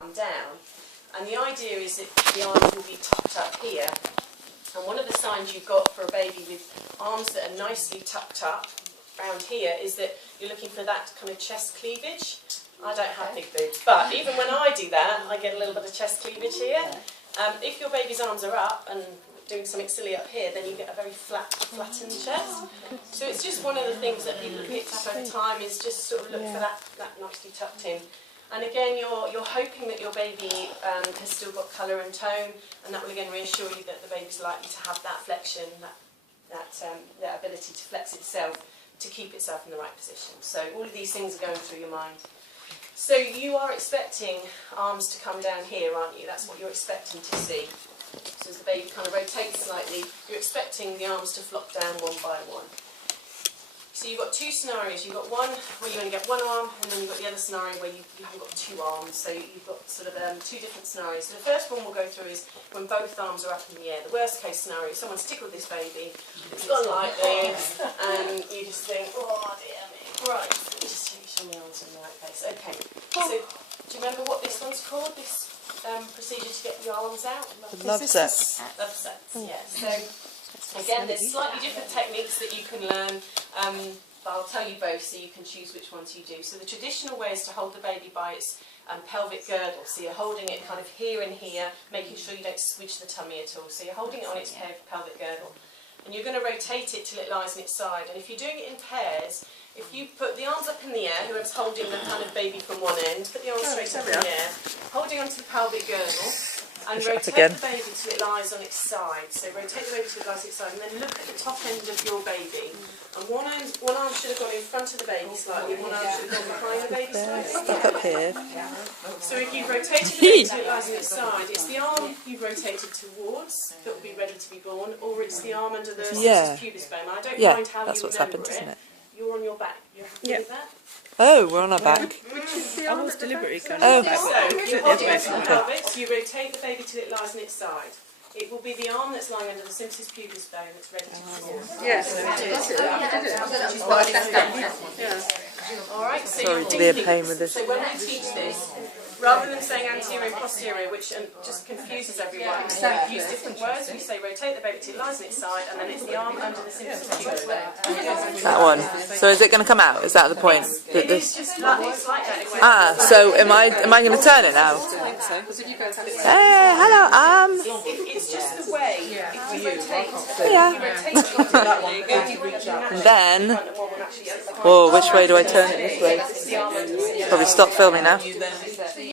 down, and the idea is that the arms will be tucked up here. And one of the signs you've got for a baby with arms that are nicely tucked up around here is that you're looking for that kind of chest cleavage. I don't have big boobs, but even when I do that, I get a little bit of chest cleavage here. If your baby's arms are up and doing something silly up here, then you get a very flattened chest. So it's just one of the things that people have picked up over time, is just sort of look for that nicely tucked in. And again, you're hoping that your baby has still got colour and tone, and that will again reassure you that the baby's likely to have that flexion, that ability to flex itself, to keep itself in the right position. So all of these things are going through your mind. So you are expecting arms to come down here, aren't you? That's what you're expecting to see. So as the baby kind of rotates slightly, you're expecting the arms to flop down one by one. So you've got two scenarios. You've got one where you only get one arm, and then you've got the other scenario where you haven't got two arms. So you've got sort of two different scenarios. So the first one we'll go through is when both arms are up in the air. The worst case scenario is someone's tickled this baby, it's gone like this, and you just think, oh dear me. Right, let me just show my arms in the right place. Okay, so do you remember what this one's called, this procedure to get your arms out? Love sets. Love sets, yeah. So again, there's slightly different techniques that you can learn, but I'll tell you both so you can choose which ones you do. So the traditional way is to hold the baby by its pelvic girdle. So you're holding it kind of here and here, making sure you don't switch the tummy at all. So you're holding it on its pelvic girdle. And you're going to rotate it till it lies on its side. And if you're doing it in pairs, if you put the arms up in the air, whoever's holding the kind of baby from one end, put the arms straight up in the air, holding onto the pelvic girdle, and rotate the baby till it lies on its side. So rotate the baby till it lies on its side, and then look at the top end of your baby. And one arm should have gone in front of the baby slightly, and one arm should have gone behind the baby slightly. Stuck up here. So if you've rotated the baby till it lies on its side, it's the arm you've rotated towards that will be ready to be born, or it's the arm under the pubis bone. I don't mind how you remember it. You're on your back. You're happy with that? Oh, we're on our back. Which is the arms deliberately going on back. So you hold it onto the pelvis, you rotate the baby till it lies on its side. It will be the arm that's lying under the symphysis pubis bone that's ready to be born. Yes, Alright, so sorry to be a pain with this. So when we teach this, rather than saying anterior and posterior, which just confuses everyone, we use different words. We say rotate the baby till it lies on its side, and then it's the arm under the symphysis pubis bone. That one. So is it going to come out? Is that the point? It is just like that. Ah, so am I going to turn it now? Hey, hello, It's just the way. If you rotate, and then, oh, which way do I turn it? This way. Probably stop filming now.